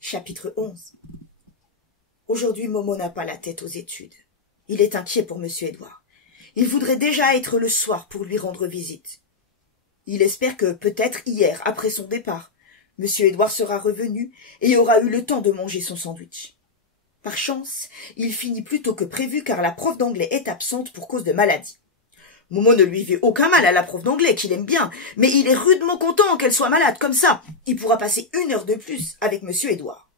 Chapitre 11. Aujourd'hui, Momo n'a pas la tête aux études. Il est inquiet pour M. Édouard. Il voudrait déjà être le soir pour lui rendre visite. Il espère que, peut-être hier, après son départ, M. Édouard sera revenu et aura eu le temps de manger son sandwich. Par chance, il finit plus tôt que prévu car la prof d'anglais est absente pour cause de maladie. Momo ne lui fait aucun mal à la prof d'anglais qu'il aime bien, mais il est rudement content qu'elle soit malade, comme ça, il pourra passer 1 heure de plus avec M. Édouard.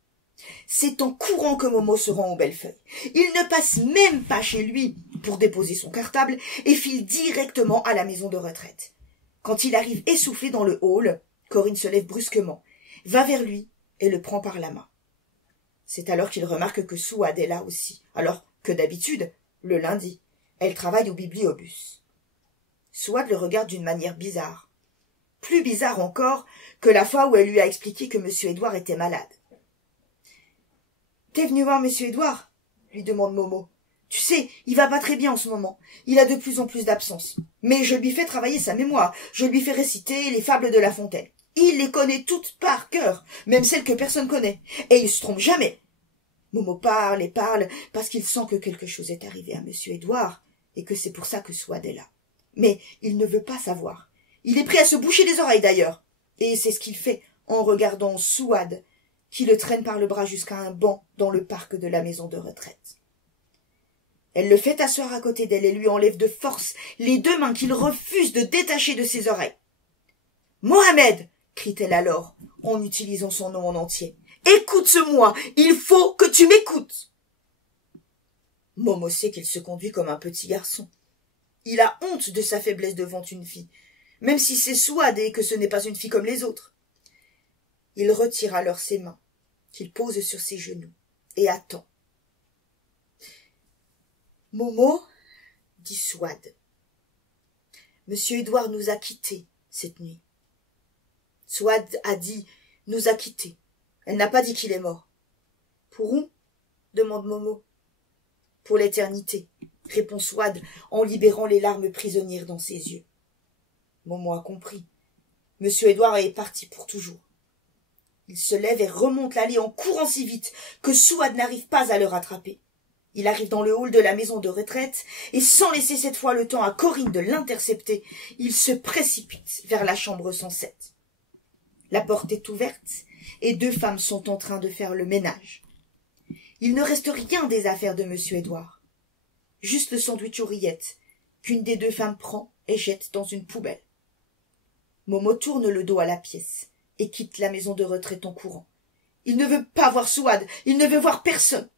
C'est en courant que Momo se rend au Bellefeuille. Il ne passe même pas chez lui pour déposer son cartable et file directement à la maison de retraite. Quand il arrive essoufflé dans le hall, Corinne se lève brusquement, va vers lui et le prend par la main. C'est alors qu'il remarque que Souad est là aussi, alors que d'habitude, le lundi, elle travaille au bibliobus. Souad le regarde d'une manière bizarre. Plus bizarre encore que la fois où elle lui a expliqué que M. Édouard était malade. « T'es venu voir M. Édouard ?» lui demande Momo. « Tu sais, il va pas très bien en ce moment. Il a de plus en plus d'absence. Mais je lui fais travailler sa mémoire. Je lui fais réciter les fables de La Fontaine. Il les connaît toutes par cœur, même celles que personne connaît. Et il se trompe jamais. » Momo parle et parle parce qu'il sent que quelque chose est arrivé à M. Édouard et que c'est pour ça que Souad est là. Mais il ne veut pas savoir. Il est prêt à se boucher les oreilles d'ailleurs. Et c'est ce qu'il fait en regardant Souad, qui le traîne par le bras jusqu'à un banc dans le parc de la maison de retraite. Elle le fait asseoir à côté d'elle et lui enlève de force les 2 mains qu'il refuse de détacher de ses oreilles. « Mohamed !» crie-t-elle alors, en utilisant son nom en entier. « Écoute-moi, il faut que tu m'écoutes !» Momo sait qu'il se conduit comme un petit garçon. Il a honte de sa faiblesse devant une fille, même si c'est Souad et que ce n'est pas une fille comme les autres. Il retire alors ses mains, qu'il pose sur ses genoux, et attend. « Momo, » dit Souad, « Monsieur Édouard nous a quittés cette nuit. » Souad a dit « nous a quittés ». Elle n'a pas dit qu'il est mort. « Pour où ?» demande Momo. « Pour l'éternité », répond Souad en libérant les larmes prisonnières dans ses yeux. Momo a compris. Monsieur Édouard est parti pour toujours. Il se lève et remonte l'allée en courant si vite que Souad n'arrive pas à le rattraper. Il arrive dans le hall de la maison de retraite et sans laisser cette fois le temps à Corinne de l'intercepter, il se précipite vers la chambre 107. La porte est ouverte et 2 femmes sont en train de faire le ménage. Il ne reste rien des affaires de Monsieur Édouard. Juste le sandwich aux rillettes, qu'une des 2 femmes prend et jette dans une poubelle. Momo tourne le dos à la pièce et quitte la maison de retraite en courant. Il ne veut pas voir Souad, il ne veut voir personne.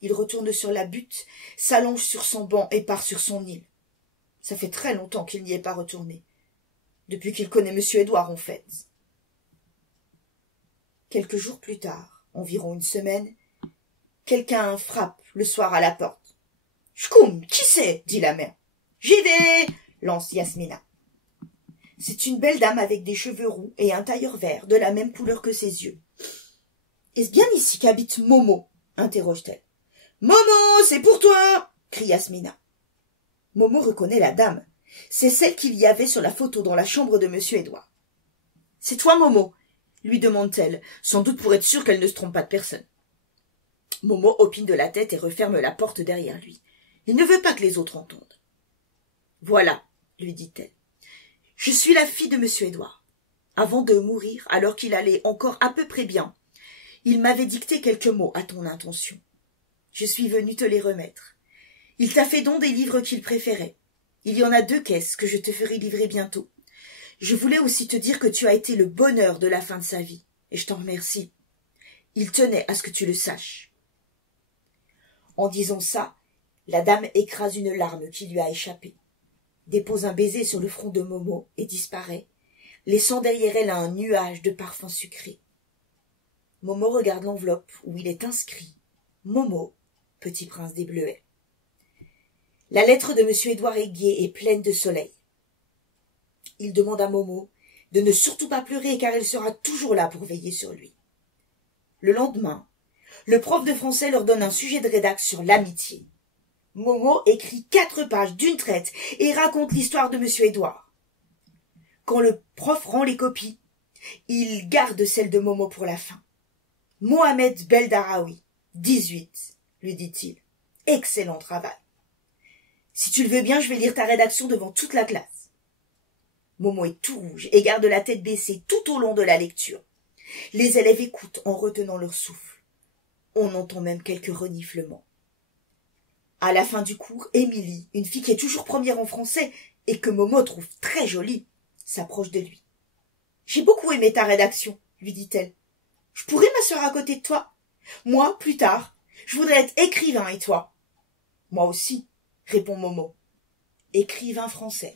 Il retourne sur la butte, s'allonge sur son banc et part sur son île. Ça fait très longtemps qu'il n'y est pas retourné. Depuis qu'il connaît Monsieur Édouard, en fait. Quelques jours plus tard, environ 1 semaine, quelqu'un frappe le soir à la porte. « Chkoum, qui c'est ?» dit la mère. « J'y vais !» lance Yasmina. C'est une belle dame avec des cheveux roux et un tailleur vert de la même couleur que ses yeux. « Est-ce bien ici qu'habite Momo ?» interroge-t-elle. « Momo, c'est pour toi !» crie Yasmina. Momo reconnaît la dame. C'est celle qu'il y avait sur la photo dans la chambre de Monsieur Édouard. « C'est toi, Momo ?» lui demande-t-elle, sans doute pour être sûre qu'elle ne se trompe pas de personne. Momo opine de la tête et referme la porte derrière lui. Il ne veut pas que les autres entendent. « Voilà, » lui dit-elle. « Je suis la fille de Monsieur Édouard. Avant de mourir, alors qu'il allait encore à peu près bien, il m'avait dicté quelques mots à ton intention. Je suis venue te les remettre. Il t'a fait don des livres qu'il préférait. Il y en a 2 caisses que je te ferai livrer bientôt. Je voulais aussi te dire que tu as été le bonheur de la fin de sa vie, et je t'en remercie. Il tenait à ce que tu le saches. » En disant ça, la dame écrase une larme qui lui a échappé, dépose un baiser sur le front de Momo et disparaît, laissant derrière elle un nuage de parfums sucrés. Momo regarde l'enveloppe où il est inscrit « Momo, petit prince des Bleuets ». La lettre de Monsieur Édouard est gaie et pleine de soleil. Il demande à Momo de ne surtout pas pleurer car elle sera toujours là pour veiller sur lui. Le lendemain, le prof de français leur donne un sujet de rédac sur l'amitié. Momo écrit 4 pages d'une traite et raconte l'histoire de Monsieur Édouard. Quand le prof rend les copies, il garde celle de Momo pour la fin. Mohamed Beldaraoui, 18, lui dit-il. Excellent travail. Si tu le veux bien, je vais lire ta rédaction devant toute la classe. Momo est tout rouge et garde la tête baissée tout au long de la lecture. Les élèves écoutent en retenant leur souffle. On entend même quelques reniflements. À la fin du cours, Émilie, une fille qui est toujours première en français et que Momo trouve très jolie, s'approche de lui. « J'ai beaucoup aimé ta rédaction, » lui dit-elle. « Je pourrais m'asseoir à côté de toi. Moi, plus tard, je voudrais être écrivain et toi ?»« Moi aussi, » répond Momo. « Écrivain français. »